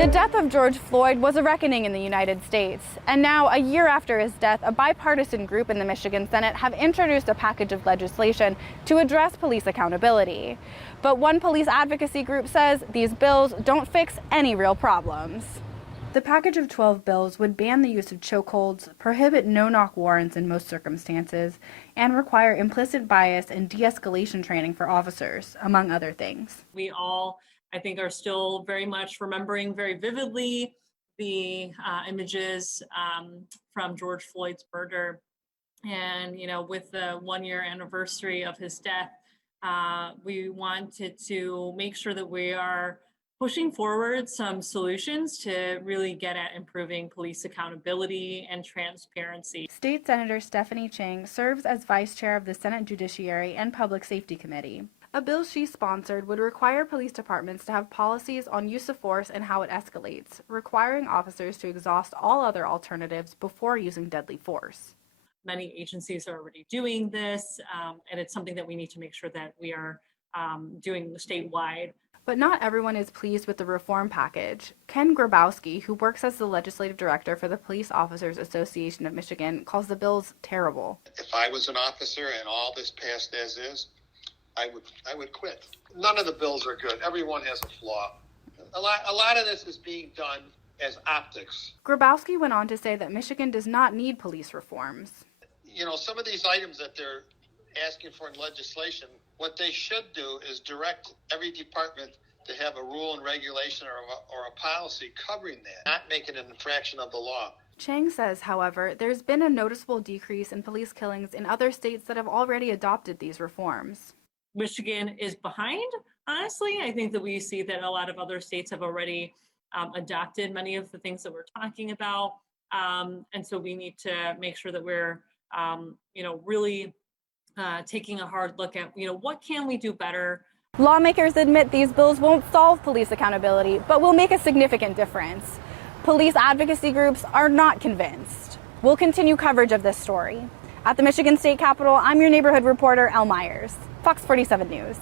The death of George Floyd was a reckoning in the United States, and now, a year after his death, a bipartisan group in the Michigan Senate have introduced a package of legislation to address police accountability. But one police advocacy group says these bills don't fix any real problems. The package of 12 bills would ban the use of chokeholds, prohibit no-knock warrants in most circumstances, and require implicit bias and de-escalation training for officers, among other things. We all, I think, are still very much remembering very vividly the images from George Floyd's murder. And, with the 1-year anniversary of his death, we wanted to make sure that we are pushing forward some solutions to really get at improving police accountability and transparency. State Senator Stephanie Chang serves as vice chair of the Senate Judiciary and Public Safety Committee. A bill she sponsored would require police departments to have policies on use of force and how it escalates, requiring officers to exhaust all other alternatives before using deadly force. Many agencies are already doing this, and it's something that we need to make sure that we are doing statewide. But not everyone is pleased with the reform package. Ken Grabowski, who works as the legislative director for the Police Officers Association of Michigan, calls the bills terrible. If I was an officer and all this passed as is, I would quit. None of the bills are good. Everyone has a flaw. A lot of this is being done as optics. Grabowski went on to say that Michigan does not need police reforms. Some of these items that they're asking for in legislation, what they should do is direct every department to have a rule and regulation or a policy covering that, not make it an infraction of the law. Chang says, however, there's been a noticeable decrease in police killings in other states that have already adopted these reforms. Michigan is behind, honestly. I think that we see that a lot of other states have already adopted many of the things that we're talking about. And so we need to make sure that we're, really taking a hard look at, what can we do better? Lawmakers admit these bills won't solve police accountability, but will make a significant difference. Police advocacy groups are not convinced. We'll continue coverage of this story. At the Michigan State Capitol, I'm your neighborhood reporter, Elle Myers, Fox 47 News.